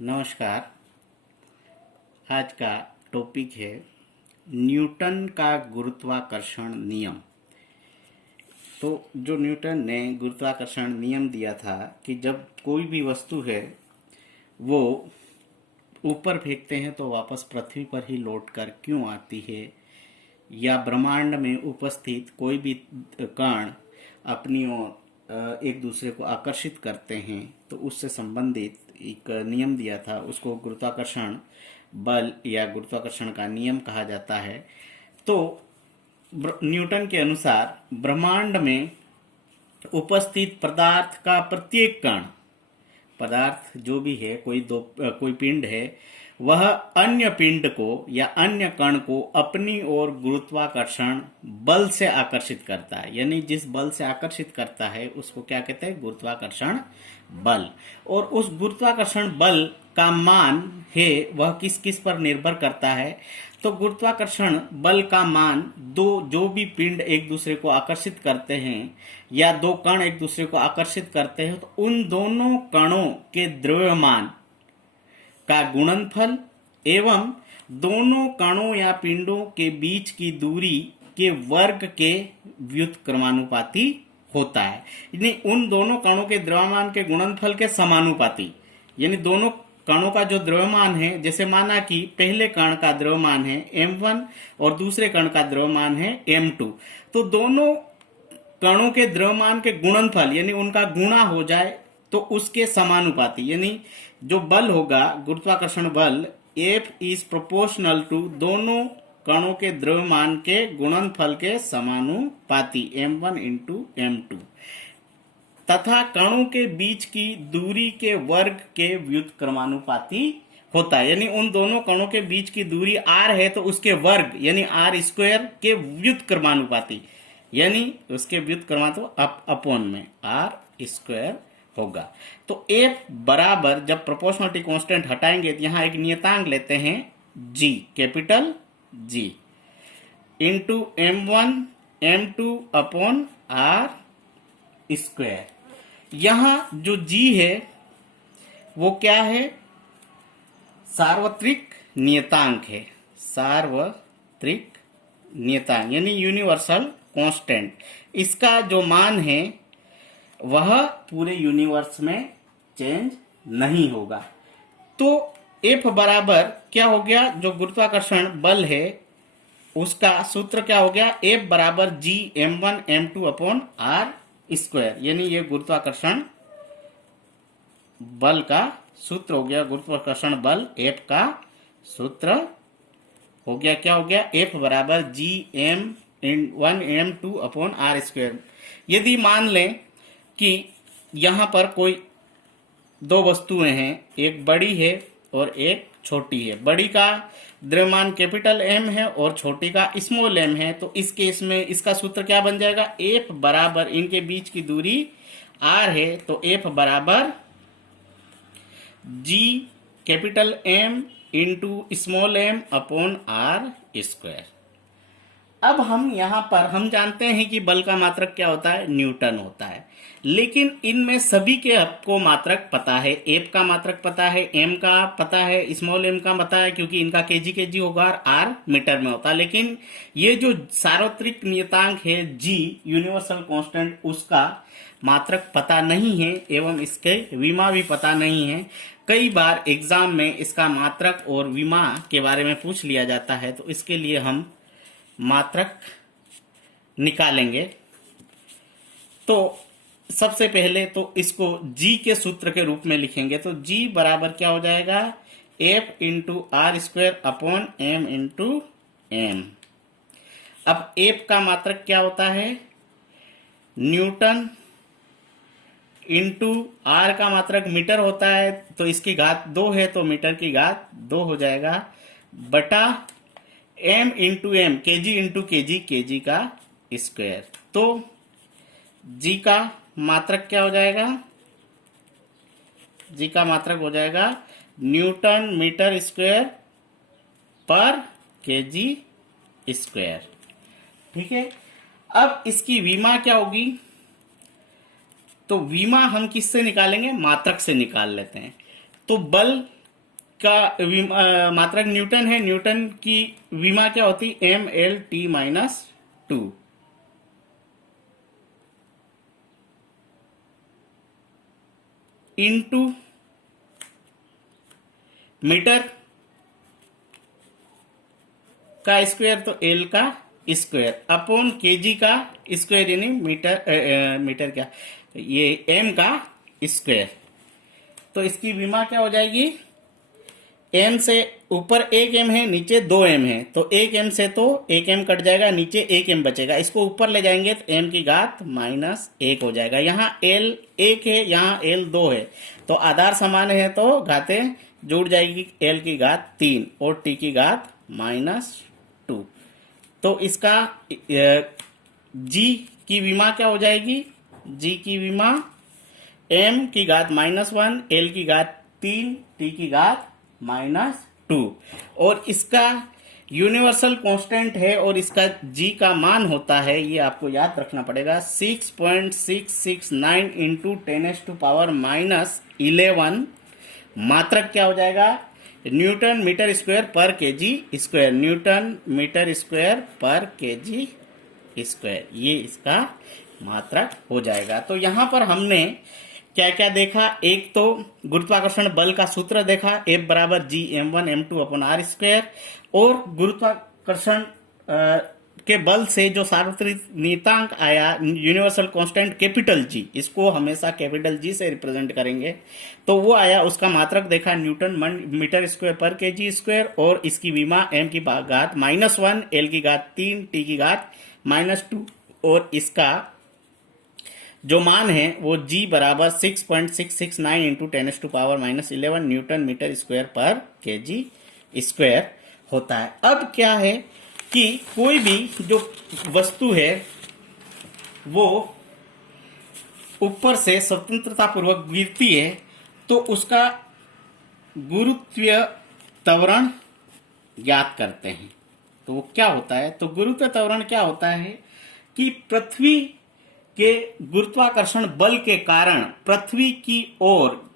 नमस्कार। आज का टॉपिक है न्यूटन का गुरुत्वाकर्षण नियम। तो जो न्यूटन ने गुरुत्वाकर्षण नियम दिया था कि जब कोई भी वस्तु है वो ऊपर फेंकते हैं तो वापस पृथ्वी पर ही लौट कर क्यों आती है, या ब्रह्मांड में उपस्थित कोई भी कण अपनी ओर एक दूसरे को आकर्षित करते हैं, तो उससे संबंधित एक नियम दिया था, उसको गुरुत्वाकर्षण बल या गुरुत्वाकर्षण का नियम कहा जाता है। तो न्यूटन के अनुसार ब्रह्मांड में उपस्थित पदार्थ का प्रत्येक कण, पदार्थ जो भी है, कोई पिंड है, वह अन्य पिंड को या अन्य कण को अपनी ओर गुरुत्वाकर्षण बल से आकर्षित करता है। यानी जिस बल से आकर्षित करता है उसको क्या कहते हैं? गुरुत्वाकर्षण बल। और उस गुरुत्वाकर्षण बल का मान है वह किस किस पर निर्भर करता है? तो गुरुत्वाकर्षण बल का मान जो भी पिंड एक दूसरे को आकर्षित करते हैं या दो कण एक दूसरे को आकर्षित करते हैं, तो उन दोनों कणों के द्रव्यमान का गुणनफल एवं दोनों कणों या पिंडों के बीच की दूरी के वर्ग के व्युत्क्रमानुपाती होता है। यानी उन दोनों कणों के द्रव्यमान के गुणनफल के समानुपाती। यानी दोनों कणों का जो द्रव्यमान है, जैसे माना कि पहले कण का द्रव्यमान है m1 और दूसरे कण का द्रव्यमान है m2, तो दोनों कणों के द्रव्यमान के गुणनफल यानी उनका गुणा हो जाए तो उसके समानुपाती, यानी जो बल होगा गुरुत्वाकर्षण बल F इज प्रोपोर्शनल टू दोनों कणों के द्रव्यमान के गुणनफल के समानुपाती m1 इंटू m2 तथा कणों के बीच की दूरी के वर्ग के व्युत्क्रमानुपाती होता है। यानी उन दोनों कणों के बीच की दूरी r है तो उसके वर्ग यानी r स्क्वायर के व्युत्क्रमानुपाती, यानी उसके व्युत्क्रमानुपाती अपॉन में r स्क्वायर होगा। तो F बराबर, जब प्रोपोर्शनलिटी कांस्टेंट हटाएंगे तो यहां एक नियतांक लेते हैं G, capital G into m1 m2 upon r square. यहां जो G है वो क्या है? सार्वत्रिक नियतांक है, सार्वत्रिक नियतांक यानी यूनिवर्सल कांस्टेंट। इसका जो मान है वह पूरे यूनिवर्स में चेंज नहीं होगा। तो F बराबर क्या हो गया? जो गुरुत्वाकर्षण बल है उसका सूत्र क्या हो गया? F बराबर G m1 m2 upon r square, यानी ये गुरुत्वाकर्षण बल का सूत्र हो गया। गुरुत्वाकर्षण बल F का सूत्र हो गया, क्या हो गया? F बराबर G m1 m2 upon r square. यदि मान लें कि यहां पर कोई दो वस्तुएं हैं, एक बड़ी है और एक छोटी है। बड़ी का द्रव्यमान कैपिटल M है और छोटी का स्मॉल m है, तो इस केस में इसका सूत्र क्या बन जाएगा? F बराबर, इनके बीच की दूरी r है तो F बराबर G capital M into small m upon r square. अब हम यहां पर हम जानते हैं कि बल का मात्रक क्या होता है? न्यूटन होता है। लेकिन इनमें सभी के आपको मात्रक पता है। F का मात्रक पता है, M का पता है, स्मॉल m का पता है क्योंकि इनका केजी होगा और R मीटर में होता है। लेकिन ये जो सार्वत्रिक नियतांक है G, यूनिवर्सल कांस्टेंट, उसका मात्रक पता नहीं है एवं इसके विमा भी पता नहीं है। कई बार एग्जाम में इसका मात्रक और विमा के बारे में पूछ लिया जाता है, तो इसके लिए हम मात्रक निकालेंगे। तो सबसे पहले तो इसको G के सूत्र के रूप में लिखेंगे, तो G बराबर क्या हो जाएगा? F into R square upon M into M। अब F का मात्रक क्या होता है? न्यूटन इंटू R का मात्रक मीटर होता है, तो इसकी घात 2 है तो मीटर की घात 2 हो जाएगा, बटा M into M, KG into KG का स्क्वायर। तो G का मात्रक क्या हो जाएगा? G का मात्रक हो जाएगा न्यूटन मीटर स्क्वायर पर केजी स्क्वायर। ठीक है। अब इसकी विमा क्या होगी? तो विमा हम किससे निकालेंगे? मात्रक से निकाल लेते हैं। तो बल का मात्रक न्यूटन है, न्यूटन की विमा क्या होती, mL/t-2 इंटू मीटर का स्क्वायर तो एल का स्क्वायर अपॉन केजी का स्क्वायर, यानी मीटर क्या, ये एम का स्क्वायर। तो इसकी विमा क्या हो जाएगी, एम से ऊपर एक एम है, नीचे 2 एम है, तो एक एम से तो एक एम कट जाएगा, नीचे एक एम बचेगा, इसको ऊपर ले जाएंगे तो एम की घात -1 हो जाएगा। यहाँ एल 1 है, यहाँ एल 2 है, तो आधार समान है तो घातें जुड़ जाएगी, एल की घात 3 और टी की घात -2। तो इसका जी की विमा क्या हो जाएगी, जी की विमा m की घात -1, एल की घात 3, टी की घात -2। और इसका यूनिवर्सल कांस्टेंट है और इसका g का मान होता है, ये आपको याद रखना पड़ेगा, 6.669 इंटू 10⁻11। मात्रक क्या हो जाएगा, न्यूटन मीटर स्क्वायर पर KG square, newton metre square पर केजी स्क्वायर, ये इसका मात्रक हो जाएगा। तो यहां पर हमने क्या क्या देखा, एक तो गुरुत्वाकर्षण बल का सूत्र देखा, F बराबर G m1m2/r², और गुरुत्वाकर्षण के बल से जो सार्वत्रिक नियतांक आया, यूनिवर्सल कांस्टेंट कैपिटल जी, इसको हमेशा कैपिटल जी से रिप्रेजेंट करेंगे, तो वो आया, उसका मात्रक देखा न्यूटन मीटर स्क्वायर पर केजी स्क्वायर, और इसकी विमा m की घात -1, एल की घात 3, टी की घात -2, और इसका जो मान है वो g बराबर 6.669 इंटू 10⁻11 न्यूटन मीटर स्क्वायर पर केजी स्क्वायर होता है। अब क्या है कि कोई भी जो वस्तु है वो ऊपर से स्वतंत्रता पूर्वक गिरती है तो उसका गुरुत्वीय त्वरण ज्ञात करते हैं। तो वो क्या होता है, तो गुरुत्वीय त्वरण क्या होता है कि पृथ्वी के गुरुत्वाकर्षण बल के कारण पृथ्वी की ओर,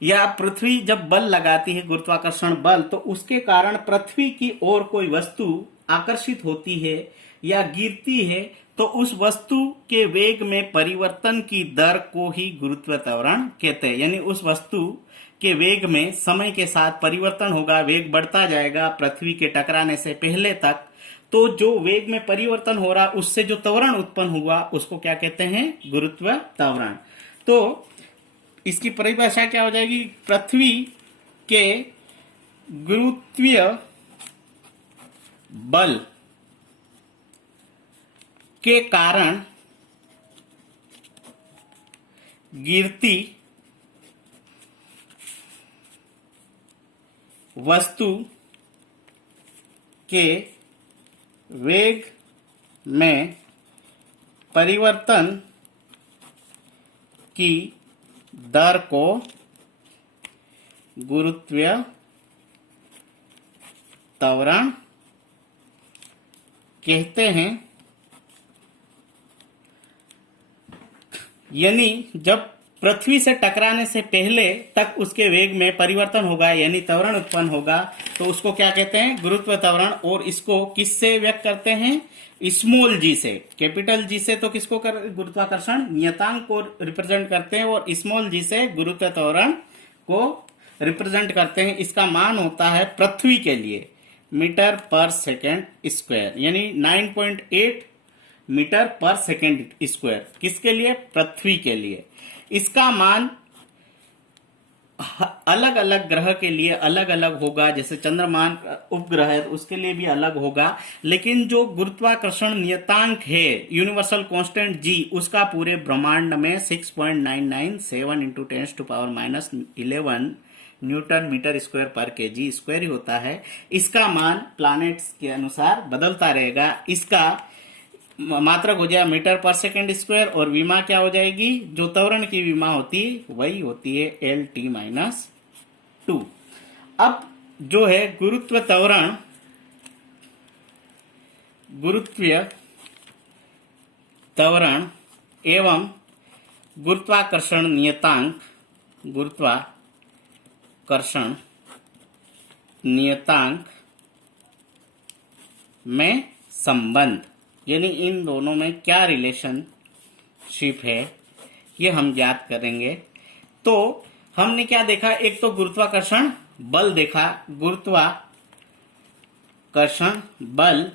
या पृथ्वी जब बल लगाती है गुरुत्वाकर्षण बल, तो उसके कारण पृथ्वी की ओर कोई वस्तु आकर्षित होती है या गिरती है, तो उस वस्तु के वेग में परिवर्तन की दर को ही गुरुत्वीय त्वरण कहते हैं। यानी उस वस्तु के वेग में समय के साथ परिवर्तन होगा, वेग बढ़ता जाएगा पृथ्वी के टकराने से पहले तक, तो जो वेग में परिवर्तन हो रहा उससे जो त्वरण उत्पन्न हुआ उसको क्या कहते हैं, गुरुत्वीय त्वरण। तो इसकी परिभाषा क्या हो जाएगी, पृथ्वी के गुरुत्वीय बल के कारण गिरती वस्तु के वेग में परिवर्तन की दर को गुरुत्वीय त्वरण कहते हैं। यानी जब पृथ्वी से टकराने से पहले तक उसके वेग में परिवर्तन होगा यानी त्वरण उत्पन्न होगा, तो उसको क्या कहते हैं, गुरुत्वीय त्वरण। और इसको किससे व्यक्त करते हैं, स्मॉल जी से। कैपिटल जी से तो किसको गुरुत्वाकर्षण नियतांक को रिप्रेजेंट करते हैं, और स्मॉल जी से गुरुत्वीय त्वरण को रिप्रेजेंट करते हैं। इसका मान होता है पृथ्वी के लिए मीटर पर सेकेंड स्क्वायर, यानी 9.8 मीटर पर सेकेंड स्क्वायर। किसके लिए, पृथ्वी के लिए। इसका मान अलग अलग ग्रह के लिए अलग अलग होगा, जैसे चंद्रमा उपग्रह है तो उसके लिए भी अलग होगा, लेकिन जो गुरुत्वाकर्षण नियतांक है यूनिवर्सल कांस्टेंट जी, उसका पूरे ब्रह्मांड में 6.997 इंटू 10⁻11 न्यूटन मीटर स्क्वायर पर केजी स्क्वायर ही होता है। इसका मान प्लैनेट्स के अनुसार बदलता रहेगा। इसका मात्रक हो जाए मीटर पर सेकेंड स्क्वायर, और विमा क्या हो जाएगी, जो त्वरण की विमा होती वही होती है L/t-2। अब जो है गुरुत्वीय त्वरण, गुरुत्वीय त्वरण एवं गुरुत्वाकर्षण नियतांक, गुरुत्वाकर्षण नियतांक में संबंध, यानी इन दोनों में क्या रिलेशनशिप है ये हम ज्ञात करेंगे। तो हमने क्या देखा, एक तो गुरुत्वाकर्षण बल देखा। गुरुत्वाकर्षण बल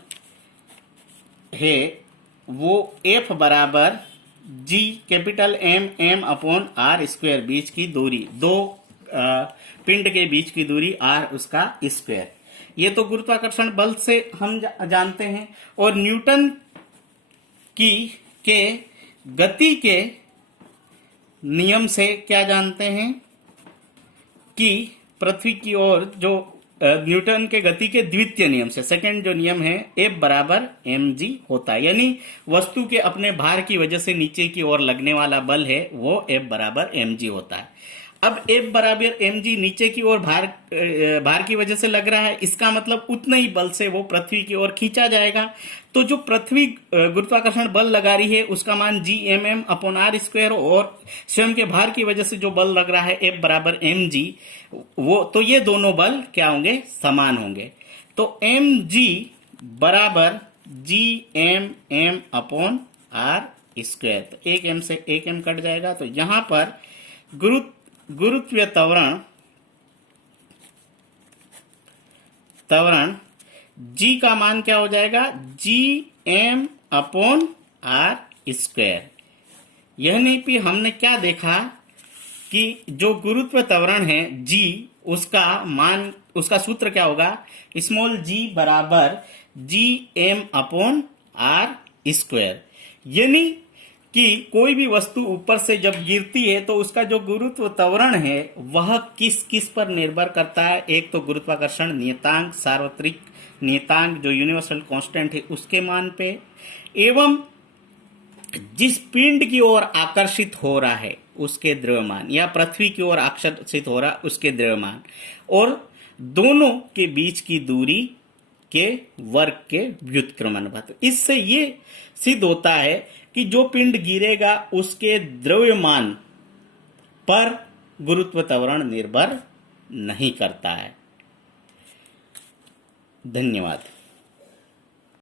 है वो F बराबर G capital M upon R square, बीच की दूरी, दो पिंड के बीच की दूरी R उसका स्क्वायर। ये तो गुरुत्वाकर्षण बल से हम जानते हैं। और न्यूटन के गति के नियम से क्या जानते हैं कि पृथ्वी की ओर जो न्यूटन के गति के द्वितीय नियम से, सेकंड जो नियम है, F बराबर mg होता है, यानी वस्तु के अपने भार की वजह से नीचे की ओर लगने वाला बल है वो F बराबर mg होता है। अब F बराबर mg नीचे की ओर भार की वजह से लग रहा है, इसका मतलब उतने ही बल से वो पृथ्वी की ओर खींचा जाएगा। तो जो पृथ्वी गुरुत्वाकर्षण बल लगा रही है उसका मान Gmm अपॉन R स्क्वायर, और स्वयं के भार की वजह से जो बल लग रहा है F बराबर mg, वो तो ये दोनों बल क्या होंगे, समान होंगे। तो mg बराबर Gmm अपॉन R स्क्वायर, तो एक m से एक m कट जाएगा। तो यहां पर गुरुत्वीय त्वरण G का मान क्या हो जाएगा, Gm अपॉन R स्क्वायर। यह नहीं कि हमने क्या देखा कि जो गुरुत्व त्वरण है G, उसका मान, उसका सूत्र क्या होगा, स्मॉल g बराबर Gm अपॉन R स्क्वायर। यानी कि कोई भी वस्तु ऊपर से जब गिरती है तो उसका जो गुरुत्व त्वरण है वह किस किस पर निर्भर करता है। एक तो गुरुत्वाकर्षण नियतांक, सार्वत्रिक नियतांक जो यूनिवर्सल कांस्टेंट है उसके मान पे, एवं जिस पिंड की ओर आकर्षित हो रहा है उसके द्रव्यमान, या पृथ्वी की ओर आकर्षित हो रहा है उसके द्रव्यमान, और दोनों के बीच की दूरी के वर्ग के व्युत्क्रमानुपात। इससे ये सिद्ध होता है कि जो पिंड गिरेगा उसके द्रव्यमान पर गुरुत्व त्वरण निर्भर नहीं करता है। धन्यवाद।